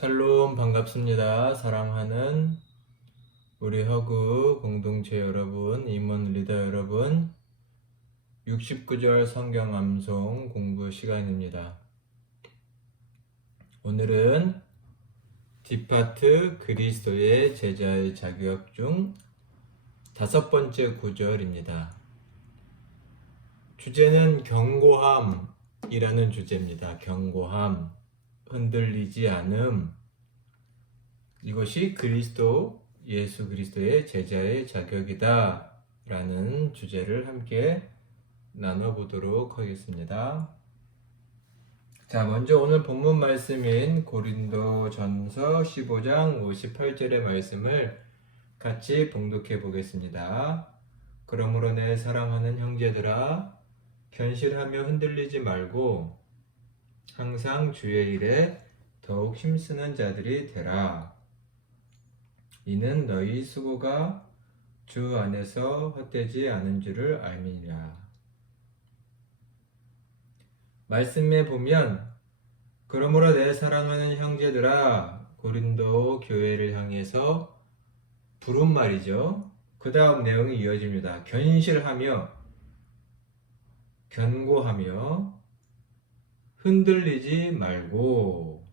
샬롬 반갑습니다. 사랑하는 우리 허그 공동체 여러분, 임원 리더 여러분, 69절 성경 암송 공부 시간입니다. 오늘은 디파트 그리스도의 제자의 자격 중 5번째 구절입니다. 주제는 경고함이라는 주제입니다. 경고함, 흔들리지 않음. 이것이 예수 그리스도의 제자의 자격이다 라는 주제를 함께 나눠보도록 하겠습니다. 자, 먼저 오늘 본문 말씀인 고린도전서 15장 58절의 말씀을 같이 봉독해 보겠습니다. 그러므로 내 사랑하는 형제들아, 견실하며 흔들리지 말고 항상 주의 일에 더욱 힘쓰는 자들이 되라. 이는 너희 수고가 주 안에서 헛되지 않은 줄을 알미니라. 말씀에 보면 그러므로 내 사랑하는 형제들아, 고린도 교회를 향해서 부른 말이죠. 그 다음 내용이 이어집니다. 견실하며 견고하며 흔들리지 말고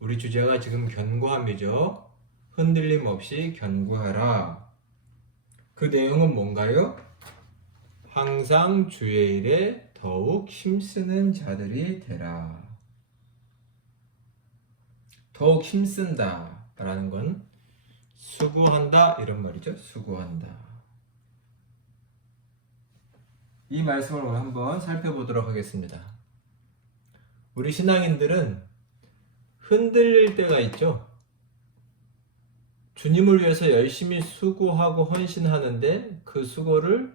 우리 주제가 지금 견고함이죠. 흔들림 없이 견고하라. 그 내용은 뭔가요? 항상 주의 일에 더욱 힘쓰는 자들이 되라. 더욱 힘쓴다 라는 건 수고한다 이런 말이죠. 수고한다. 이 말씀을 오늘 한번 살펴보도록 하겠습니다. 우리 신앙인들은 흔들릴 때가 있죠. 주님을 위해서 열심히 수고하고 헌신하는데 그 수고를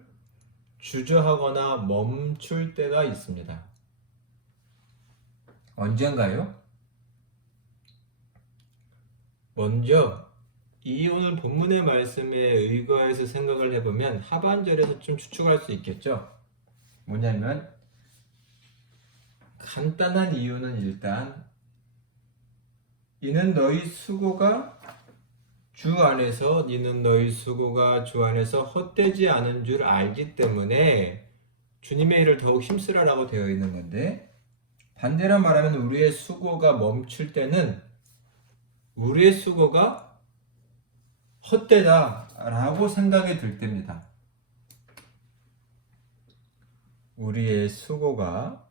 주저하거나 멈출 때가 있습니다. 언젠가요? 먼저 이 오늘 본문의 말씀에 의거해서 생각을 해보면 하반절에서 좀 추측할 수 있겠죠. 뭐냐면 간단한 이유는 일단 이는 너희 수고가 주 안에서 헛되지 않은 줄 알기 때문에 주님의 일을 더욱 힘쓰라라고 되어 있는 건데, 반대로 말하면 우리의 수고가 멈출 때는 우리의 수고가 헛되다라고 생각이 들 때입니다. 우리의 수고와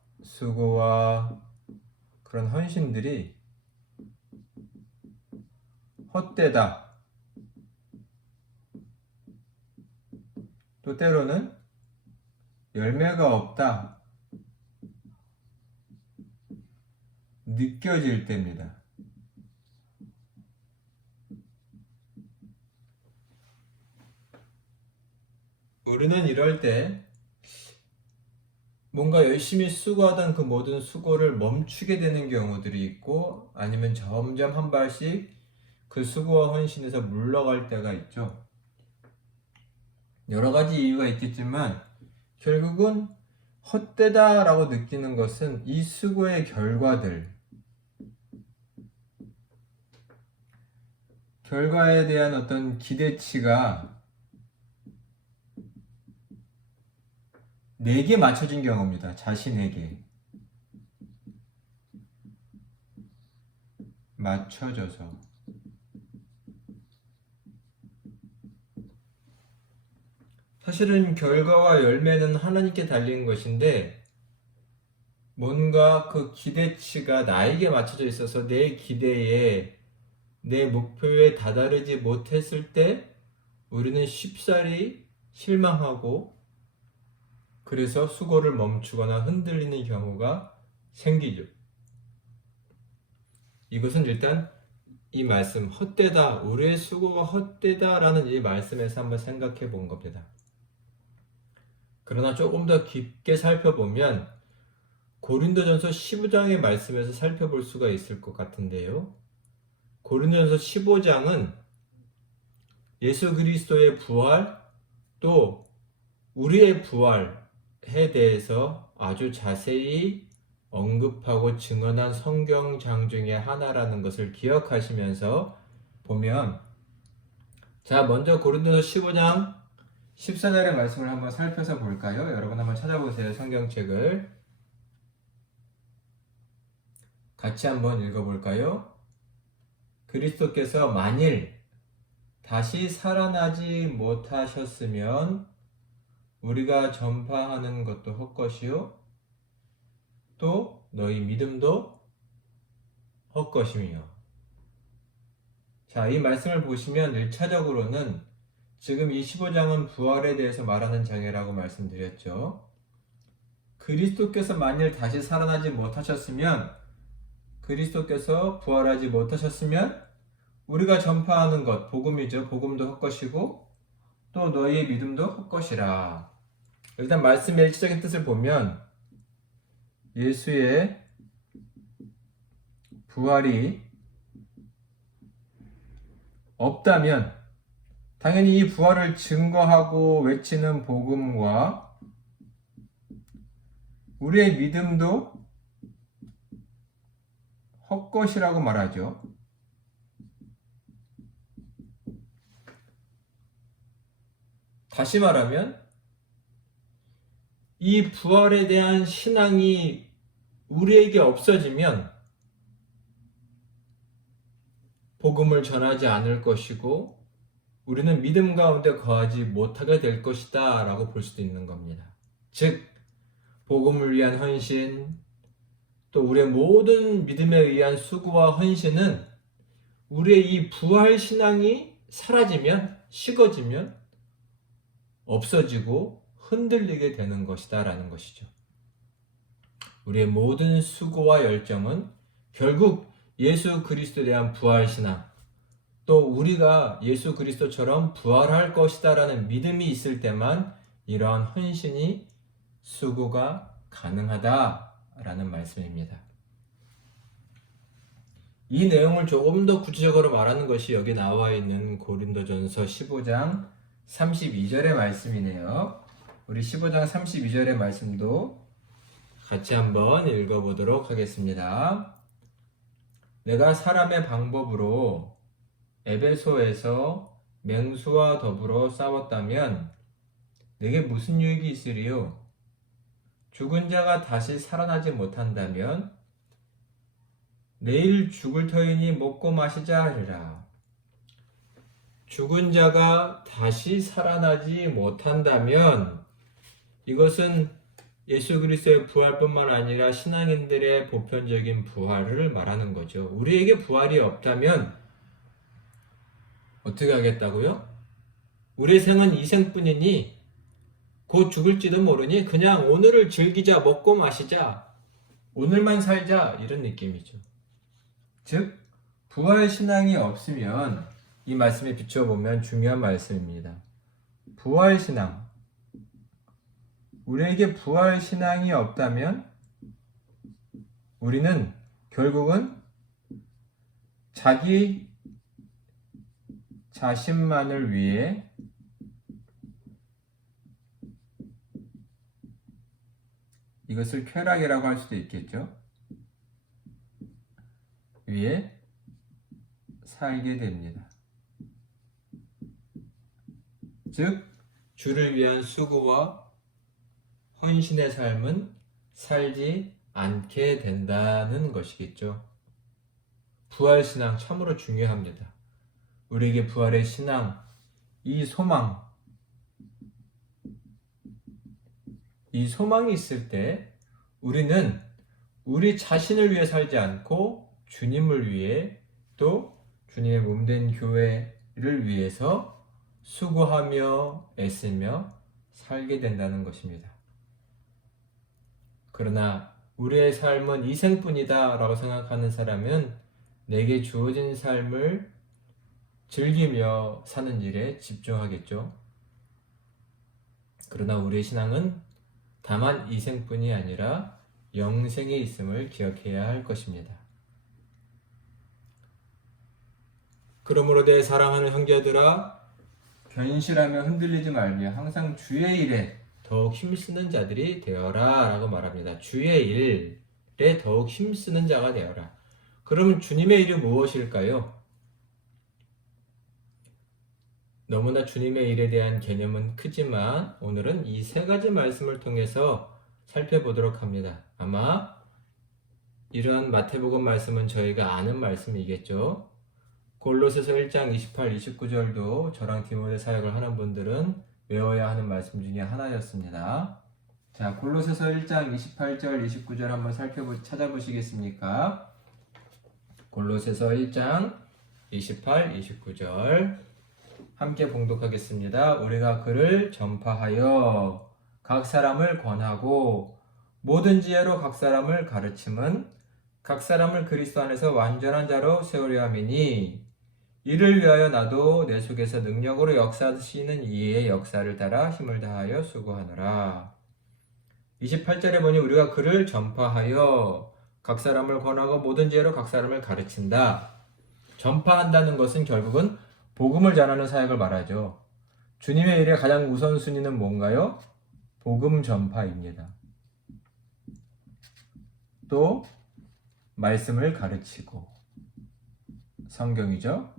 그런 헌신들이 헛되다. 또 때로는 열매가 없다. 느껴질 때입니다. 우리는 이럴 때 뭔가 열심히 수고하던 그 모든 수고를 멈추게 되는 경우들이 있고, 아니면 점점 한 발씩 그 수고와 헌신에서 물러갈 때가 있죠. 여러 가지 이유가 있겠지만 결국은 헛되다라고 느끼는 것은 이 수고의 결과에 대한 어떤 기대치가 내게 맞춰진 경우입니다. 자신에게 맞춰져서. 사실은 결과와 열매는 하나님께 달린 것인데, 뭔가 그 기대치가 나에게 맞춰져 있어서 내 기대에, 내 목표에 다다르지 못했을 때 우리는 쉽사리 실망하고, 그래서 수고를 멈추거나 흔들리는 경우가 생기죠. 이것은 일단 이 말씀, 헛되다, 우리의 수고가 헛되다라는 이 말씀에서 한번 생각해 본 겁니다. 그러나 조금 더 깊게 살펴보면 고린도전서 15장의 말씀에서 살펴볼 수가 있을 것 같은데요. 고린도전서 15장은 예수 그리스도의 부활, 또 우리의 부활에 대해서 아주 자세히 언급하고 증언한 성경장 중에 하나라는 것을 기억하시면서 보면, 자, 먼저 고린도서 15장 14절의 말씀을 한번 살펴서 볼까요? 여러분 한번 찾아보세요. 성경책을 같이 한번 읽어볼까요? 그리스도께서 만일 다시 살아나지 못하셨으면 우리가 전파하는 것도 헛것이요 또 너희 믿음도 헛것이며. 자, 이 말씀을 보시면 1차적으로는 지금 이 15장은 부활에 대해서 말하는 장이라고 말씀드렸죠. 그리스도께서 만일 다시 살아나지 못하셨으면, 그리스도께서 부활하지 못하셨으면 우리가 전파하는 것, 복음이죠. 복음도 헛것이고 또 너희의 믿음도 헛것이라. 일단 말씀의 일치적인 뜻을 보면 예수의 부활이 없다면 당연히 이 부활을 증거하고 외치는 복음과 우리의 믿음도 헛것이라고 말하죠. 다시 말하면 이 부활에 대한 신앙이 우리에게 없어지면 복음을 전하지 않을 것이고 우리는 믿음 가운데 거하지 못하게 될 것이다 라고 볼 수도 있는 겁니다. 즉, 복음을 위한 헌신, 또 우리의 모든 믿음에 의한 수고와 헌신은 우리의 이 부활 신앙이 사라지면, 식어지면 없어지고 흔들리게 되는 것이다 라는 것이죠. 우리의 모든 수고와 열정은 결국 예수 그리스도에 대한 부활 신앙, 또 우리가 예수 그리스도처럼 부활할 것이다 라는 믿음이 있을 때만 이러한 헌신이, 수고가 가능하다 라는 말씀입니다. 이 내용을 조금 더 구체적으로 말하는 것이 여기 나와 있는 고린도전서 15장 32절의 말씀이네요. 우리 15장 32절의 말씀도 같이 한번 읽어보도록 하겠습니다. 내가 사람의 방법으로 에베소에서 맹수와 더불어 싸웠다면 내게 무슨 유익이 있으리요? 죽은 자가 다시 살아나지 못한다면 내일 죽을 터이니 먹고 마시자 하리라. 죽은 자가 다시 살아나지 못한다면 이것은 예수 그리스도의 부활뿐만 아니라 신앙인들의 보편적인 부활을 말하는 거죠. 우리에게 부활이 없다면 어떻게 하겠다고요? 우리의 생은 이 생뿐이니 곧 죽을지도 모르니 그냥 오늘을 즐기자, 먹고 마시자, 오늘만 살자, 이런 느낌이죠. 즉, 부활 신앙이 없으면, 이 말씀에 비춰보면 중요한 말씀입니다. 부활 신앙, 우리에게 부활 신앙이 없다면 우리는 결국은 자기 자신만을 위해 이것을 쾌락이라고 할 수도 있겠죠. 위에 살게 됩니다. 즉, 주를 위한 수고와 헌신의 삶은 살지 않게 된다는 것이겠죠. 부활신앙 참으로 중요합니다. 우리에게 부활의 신앙, 이 소망, 이 소망이 있을 때 우리는 우리 자신을 위해 살지 않고 주님을 위해, 또 주님의 몸된 교회를 위해서 수고하며 애쓰며 살게 된다는 것입니다. 그러나 우리의 삶은 이 생뿐이다 라고 생각하는 사람은 내게 주어진 삶을 즐기며 사는 일에 집중하겠죠. 그러나 우리의 신앙은 다만 이 생뿐이 아니라 영생에 있음을 기억해야 할 것입니다. 그러므로 내 사랑하는 형제들아, 견실하며 흔들리지 말며 항상 주의 일에 더욱 힘쓰는 자들이 되어라 라고 말합니다. 주의 일, 일에 더욱 힘쓰는 자가 되어라. 그러면 주님의 일이 무엇일까요? 너무나 주님의 일에 대한 개념은 크지만 오늘은 이 세 가지 말씀을 통해서 살펴보도록 합니다. 아마 이러한 마태복음 말씀은 저희가 아는 말씀이겠죠. 골로새서 1장 28, 29절도 저랑 디모데 사역을 하는 분들은 외워야 하는 말씀 중에 하나였습니다. 자, 골로새서 1장 28절, 29절 한번 찾아보시겠습니까? 골로새서 1장 28, 29절 함께 봉독하겠습니다. 우리가 그를 전파하여 각 사람을 권하고 모든 지혜로 각 사람을 가르침은 각 사람을 그리스도 안에서 완전한 자로 세우려 함이니 이를 위하여 나도 내 속에서 능력으로 역사하시는 이의 역사를 따라 힘을 다하여 수고하노라. 28절에 보니 우리가 그를 전파하여 각 사람을 권하고 모든 지혜로 각 사람을 가르친다. 전파한다는 것은 결국은 복음을 전하는 사역을 말하죠. 주님의 일의 가장 우선순위는 뭔가요? 복음 전파입니다. 또 말씀을 가르치고 성경이죠.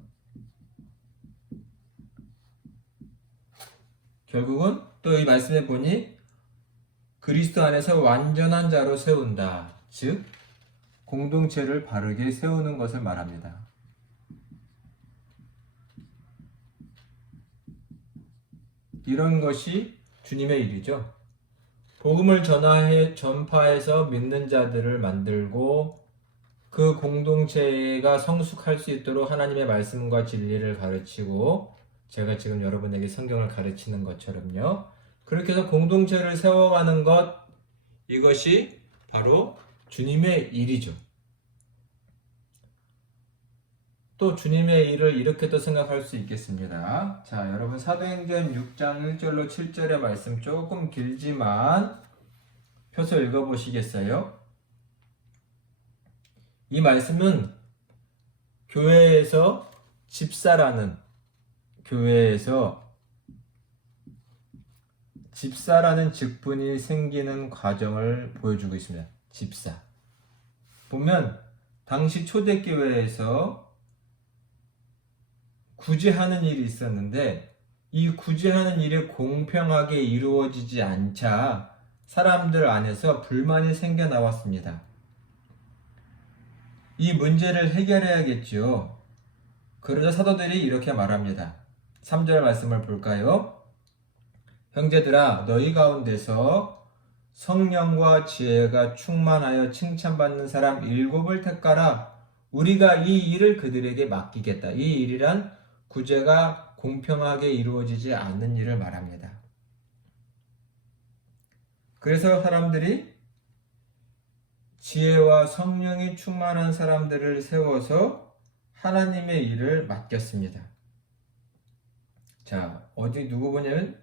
결국은 또 이 말씀에 보니 그리스도 안에서 완전한 자로 세운다. 즉 공동체를 바르게 세우는 것을 말합니다. 이런 것이 주님의 일이죠. 복음을 전파해서 믿는 자들을 만들고 그 공동체가 성숙할 수 있도록 하나님의 말씀과 진리를 가르치고 제가 지금 여러분에게 성경을 가르치는 것처럼요. 그렇게 해서 공동체를 세워가는 것, 이것이 바로 주님의 일이죠. 또 주님의 일을 이렇게도 생각할 수 있겠습니다. 자, 여러분 사도행전 6장 1절로 7절의 말씀 조금 길지만 펴서 읽어보시겠어요? 이 말씀은 교회에서 집사라는 직분이 생기는 과정을 보여주고 있습니다. 집사. 보면 당시 초대교회에서 구제하는 일이 있었는데 이 구제하는 일이 공평하게 이루어지지 않자 사람들 안에서 불만이 생겨 나왔습니다. 이 문제를 해결해야겠죠. 그러자 사도들이 이렇게 말합니다. 3절 말씀을 볼까요? 형제들아, 너희 가운데서 성령과 지혜가 충만하여 칭찬받는 사람 7을 택하라. 우리가 이 일을 그들에게 맡기겠다. 이 일이란 구제가 공평하게 이루어지지 않는 일을 말합니다. 그래서 사람들이 지혜와 성령이 충만한 사람들을 세워서 하나님의 일을 맡겼습니다. 자, 어디 누구 보냐면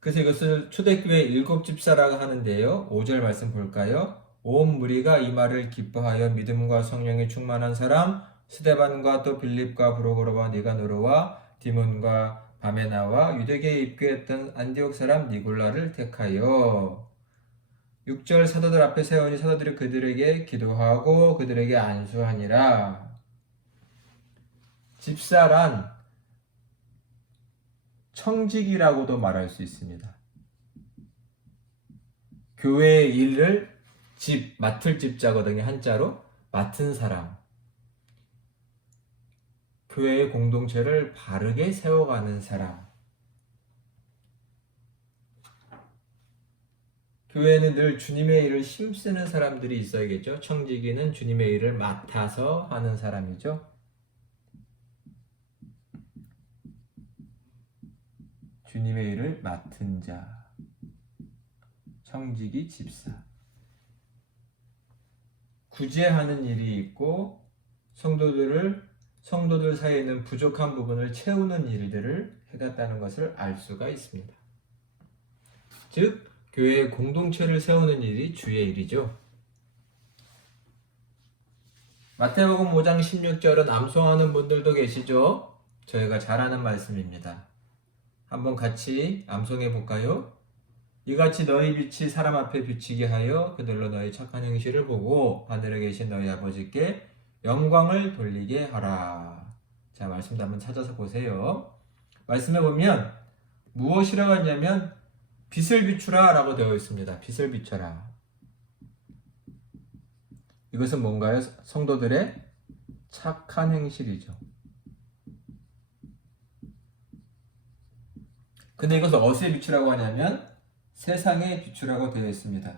그래서 이것을 초대교회 7집사라고 하는데요. 5절 말씀 볼까요? 온 무리가 이 말을 기뻐하여 믿음과 성령이 충만한 사람 스데반과 또 빌립과 브로고로와 니가노르와 디몬과 바메나와 유대계에 입교했던 안디옥 사람 니골라를 택하여 6절 사도들 앞에 세우니 사도들이 그들에게 기도하고 그들에게 안수하니라. 집사란 청직이라고도 말할 수 있습니다. 교회의 일을 맡을 집자거든요. 한자로 맡은 사람. 교회의 공동체를 바르게 세워가는 사람. 교회는 늘 주님의 일을 힘쓰는 사람들이 있어야겠죠. 청지기는 주님의 일을 맡아서 하는 사람이죠. 주님의 일을 맡은 자. 청지기 집사. 구제하는 일이 있고 성도들 사이에 있는 부족한 부분을 채우는 일들을 해갔다는 것을 알 수가 있습니다. 즉 교회의 공동체를 세우는 일이 주의 일이죠. 마태복음 5장 16절은 암송하는 분들도 계시죠? 저희가 잘 아는 말씀입니다. 한번 같이 암송해 볼까요? 이같이 너희 빛이 사람 앞에 비치게 하여 그들로 너희 착한 행실을 보고 하늘에 계신 너희 아버지께 영광을 돌리게 하라. 자, 말씀도 한번 찾아서 보세요. 말씀에 보면 무엇이라고 하냐면 빛을 비추라 라고 되어 있습니다. 빛을 비춰라. 이것은 뭔가요? 성도들의 착한 행실이죠. 근데 이것을 어디에 비추라고 하냐면 세상에 비추라고 되어 있습니다.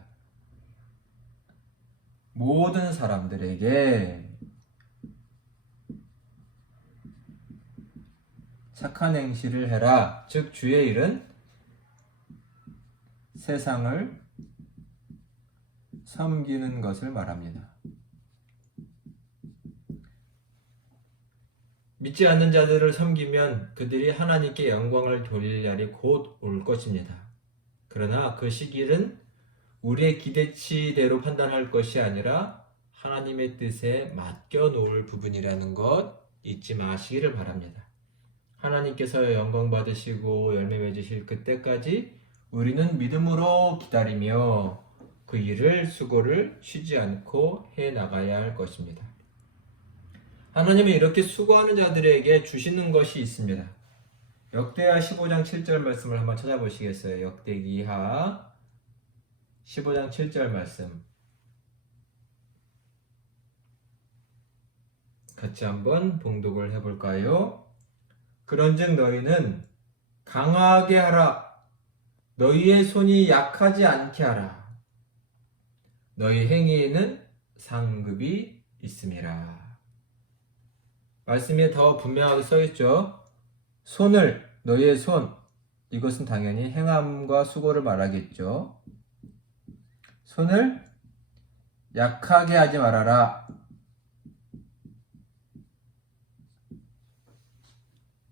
모든 사람들에게 착한 행실을 해라. 즉 주의 일은 세상을 섬기는 것을 말합니다. 믿지 않는 자들을 섬기면 그들이 하나님께 영광을 돌릴 날이 곧 올 것입니다. 그러나 그 시기는 우리의 기대치대로 판단할 것이 아니라 하나님의 뜻에 맡겨 놓을 부분이라는 것 잊지 마시기를 바랍니다. 하나님께서 영광 받으시고 열매 맺으실 그때까지 우리는 믿음으로 기다리며 그 일을 수고를 쉬지 않고 해 나가야 할 것입니다. 하나님은 이렇게 수고하는 자들에게 주시는 것이 있습니다. 역대하 15장 7절 말씀을 한번 찾아보시겠어요? 역대기하 15장 7절 말씀 같이 한번 봉독을 해볼까요? 그런즉 너희는 강하게 하라. 너희의 손이 약하지 않게 하라. 너희 행위에는 상급이 있음이라. 말씀에 더 분명하게 써있죠. 손을, 너희의 손, 이것은 당연히 행함과 수고를 말하겠죠. 손을 약하게 하지 말아라.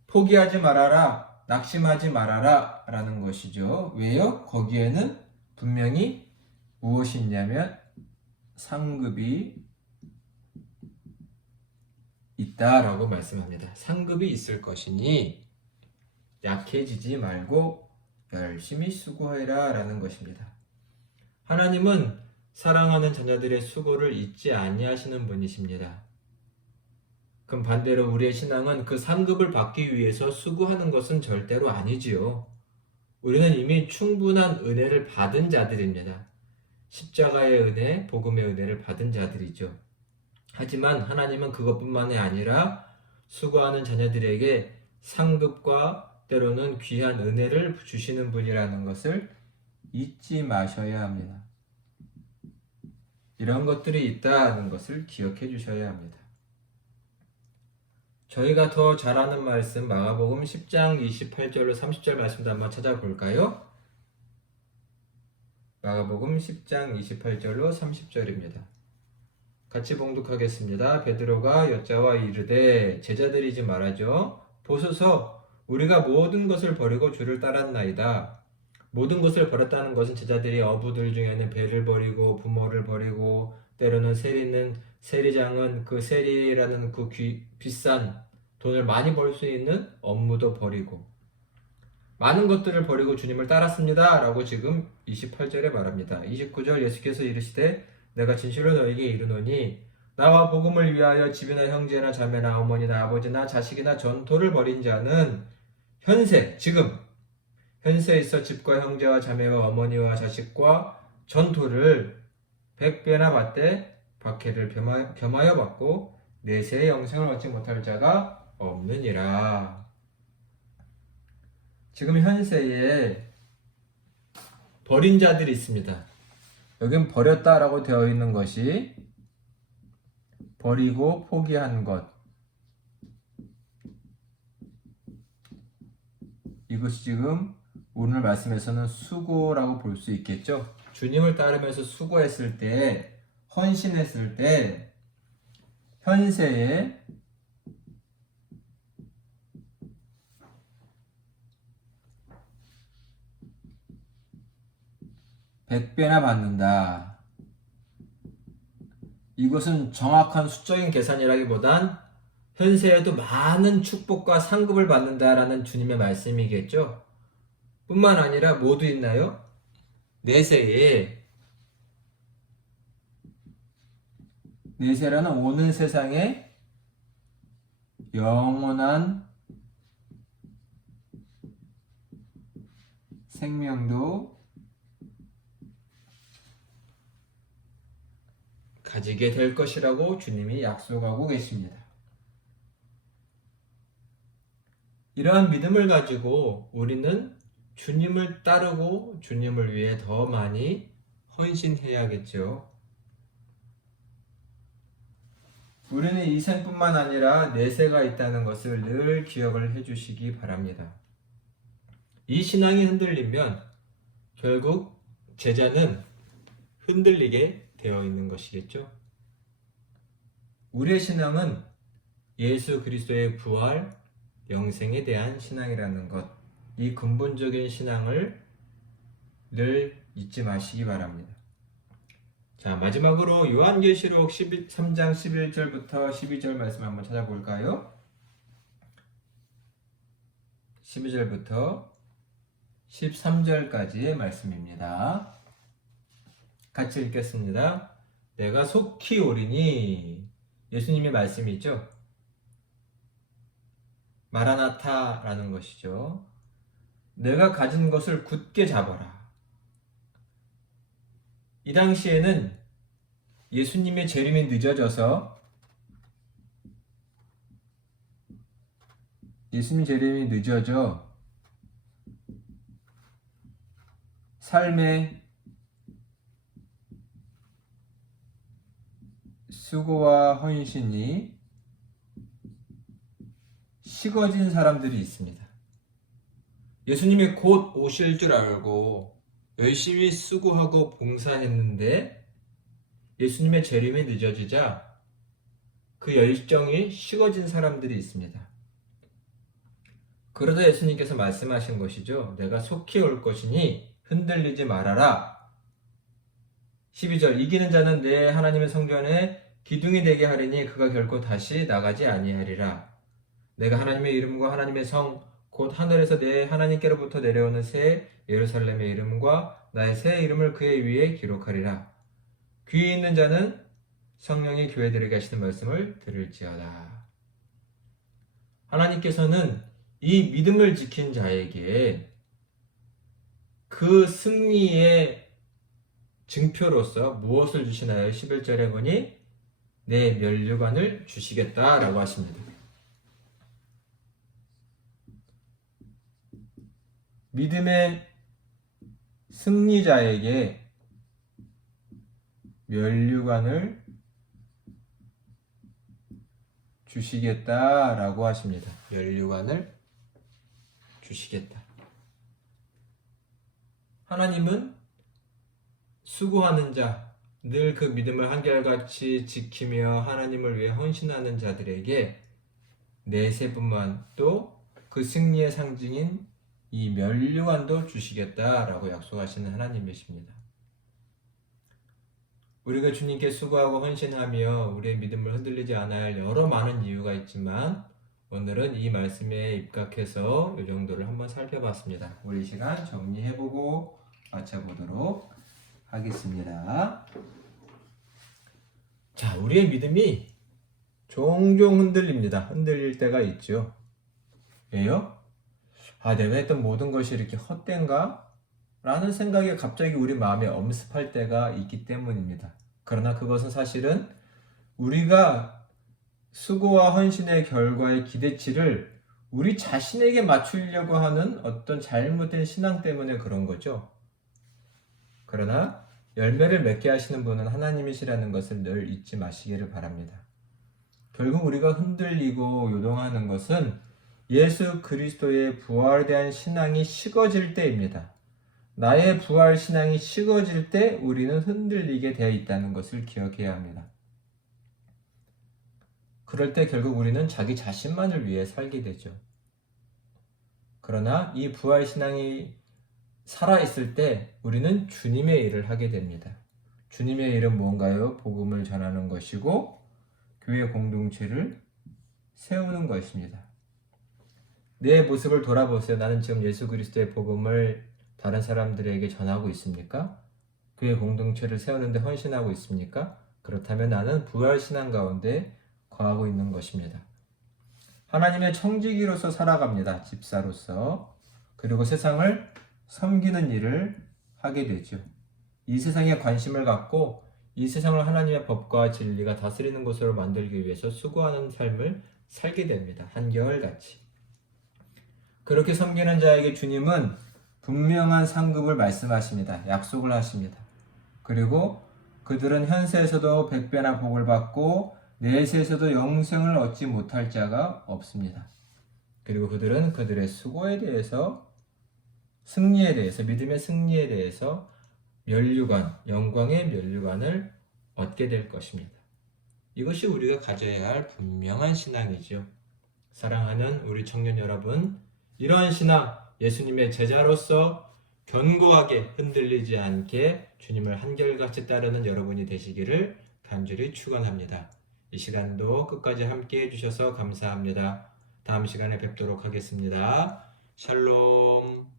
포기하지 말아라. 낙심하지 말아라. 라는 것이죠. 왜요? 거기에는 분명히 무엇이 있냐면 상급이 있다라고 말씀합니다. 상급이 있을 것이니 약해지지 말고 열심히 수고해라 라는 것입니다. 하나님은 사랑하는 자녀들의 수고를 잊지 아니하시는 분이십니다. 그럼 반대로 우리의 신앙은 그 상급을 받기 위해서 수고하는 것은 절대로 아니지요. 우리는 이미 충분한 은혜를 받은 자들입니다. 십자가의 은혜, 복음의 은혜를 받은 자들이죠. 하지만 하나님은 그것뿐만이 아니라 수고하는 자녀들에게 상급과 때로는 귀한 은혜를 주시는 분이라는 것을 잊지 마셔야 합니다. 이런 것들이 있다는 것을 기억해 주셔야 합니다. 저희가 더 잘 아는 말씀 마가복음 10장 28절로 30절 말씀도 한번 찾아볼까요? 마가복음 10장 28절로 30절입니다. 같이 봉독하겠습니다. 베드로가 여자와 이르되 제자들이지 말아죠. 보소서 우리가 모든 것을 버리고 주를 따랐나이다. 모든 것을 버렸다는 것은 제자들이 어부들 중에는 배를 버리고 부모를 버리고 때로는 세리장은 그 세리라는 그 비싼 돈을 많이 벌 수 있는 업무도 버리고 많은 것들을 버리고 주님을 따랐습니다. 라고 지금 28절에 말합니다. 29절 예수께서 이르시되 내가 진실로 너에게 이르노니 나와 복음을 위하여 집이나 형제나 자매나 어머니나 아버지나 자식이나 전토를 벌인 자는 지금 현세에 있어 집과 형제와 자매와 어머니와 자식과 전토를 100배나 받되 박해를 겸하여 받고 내세의 영생을 얻지 못할 자가 없느니라. 지금 현세에 버린 자들이 있습니다. 여긴 버렸다라고 되어 있는 것이 버리고 포기한 것. 이것이 지금 오늘 말씀에서는 수고라고 볼 수 있겠죠. 주님을 따르면서 수고했을 때, 헌신했을 때 현세에 100배나 받는다. 이것은 정확한 수적인 계산이라기보단 현세에도 많은 축복과 상급을 받는다라는 주님의 말씀이겠죠. 뿐만 아니라 모두 있나요? 내세라는 오는 세상에 영원한 생명도 가지게 될 것이라고 주님이 약속하고 계십니다. 이러한 믿음을 가지고 우리는 주님을 따르고 주님을 위해 더 많이 헌신해야겠죠. 우리는 이 생뿐만 아니라 내세가 있다는 것을 늘 기억을 해주시기 바랍니다. 이 신앙이 흔들리면 결국 제자는 흔들리게 되어 있는 것이겠죠. 우리의 신앙은 예수 그리스도의 부활, 영생에 대한 신앙이라는 것, 이 근본적인 신앙을 늘 잊지 마시기 바랍니다. 자, 마지막으로 요한계시록 3장 11절부터 12절 말씀 한번 찾아볼까요? 12절부터 13절까지의 말씀입니다. 같이 읽겠습니다. 내가 속히 오리니, 예수님의 말씀이죠. 마라나타라는 것이죠. 내가 가진 것을 굳게 잡아라. 이 당시에는 예수님의 재림이 늦어져서 삶의 수고와 헌신이 식어진 사람들이 있습니다. 예수님이 곧 오실 줄 알고 열심히 수고하고 봉사했는데 예수님의 재림이 늦어지자 그 열정이 식어진 사람들이 있습니다. 그러자 예수님께서 말씀하신 것이죠. 내가 속히 올 것이니 흔들리지 말아라. 12절 이기는 자는 내 하나님의 성전에 기둥이 되게 하리니 그가 결코 다시 나가지 아니하리라. 내가 하나님의 이름과 하나님의 성 곧 하늘에서 내 하나님께로부터 내려오는 새 예루살렘의 이름과 나의 새 이름을 그의 위에 기록하리라. 귀 있는 자는 성령이 교회들에게 하시는 말씀을 들을지어다. 하나님께서는 이 믿음을 지킨 자에게 그 승리의 증표로서 무엇을 주시나요? 11절에 보니 내 면류관을 주시겠다라고 하십니다. 믿음의 승리자에게 면류관을 주시겠다라고 하십니다. 면류관을 주시겠다. 하나님은 수고하는 자, 늘 그 믿음을 한결같이 지키며 하나님을 위해 헌신하는 자들에게 내세뿐만 또 그 승리의 상징인 이 면류관도 주시겠다라고 약속하시는 하나님이십니다. 우리가 주님께 수고하고 헌신하며 우리의 믿음을 흔들리지 않아야 할 여러 많은 이유가 있지만 오늘은 이 말씀에 입각해서 이 정도를 한번 살펴봤습니다. 우리 시간 정리해보고 마쳐보도록 하겠습니다. 자, 우리의 믿음이 종종 흔들립니다. 흔들릴 때가 있죠. 왜요? 내가 했던 모든 것이 이렇게 헛된가? 라는 생각이 갑자기 우리 마음에 엄습할 때가 있기 때문입니다. 그러나 그것은 사실은 우리가 수고와 헌신의 결과의 기대치를 우리 자신에게 맞추려고 하는 어떤 잘못된 신앙 때문에 그런 거죠. 그러나 열매를 맺게 하시는 분은 하나님이시라는 것을 늘 잊지 마시기를 바랍니다. 결국 우리가 흔들리고 요동하는 것은 예수 그리스도의 부활에 대한 신앙이 식어질 때입니다. 나의 부활 신앙이 식어질 때 우리는 흔들리게 되어 있다는 것을 기억해야 합니다. 그럴 때 결국 우리는 자기 자신만을 위해 살게 되죠. 그러나 이 부활 신앙이 살아있을 때 우리는 주님의 일을 하게 됩니다. 주님의 일은 뭔가요? 복음을 전하는 것이고 교회 공동체를 세우는 것입니다. 내 모습을 돌아보세요. 나는 지금 예수 그리스도의 복음을 다른 사람들에게 전하고 있습니까? 그의 공동체를 세우는데 헌신하고 있습니까? 그렇다면 나는 부활신앙 가운데 거하고 있는 것입니다. 하나님의 청지기로서 살아갑니다. 집사로서. 그리고 세상을 섬기는 일을 하게 되죠. 이 세상에 관심을 갖고 이 세상을 하나님의 법과 진리가 다스리는 곳으로 만들기 위해서 수고하는 삶을 살게 됩니다. 한결같이. 그렇게 섬기는 자에게 주님은 분명한 상급을 말씀하십니다. 약속을 하십니다. 그리고 그들은 현세에서도 100배나 복을 받고 내세에서도 영생을 얻지 못할 자가 없습니다. 그리고 그들은 그들의 수고에 대해서, 승리에 대해서, 믿음의 승리에 대해서 면류관, 영광의 면류관을 얻게 될 것입니다. 이것이 우리가 가져야 할 분명한 신앙이죠. 사랑하는 우리 청년 여러분, 이러한 신앙, 예수님의 제자로서 견고하게 흔들리지 않게 주님을 한결같이 따르는 여러분이 되시기를 간절히 축원합니다. 이 시간도 끝까지 함께 해주셔서 감사합니다. 다음 시간에 뵙도록 하겠습니다. 샬롬.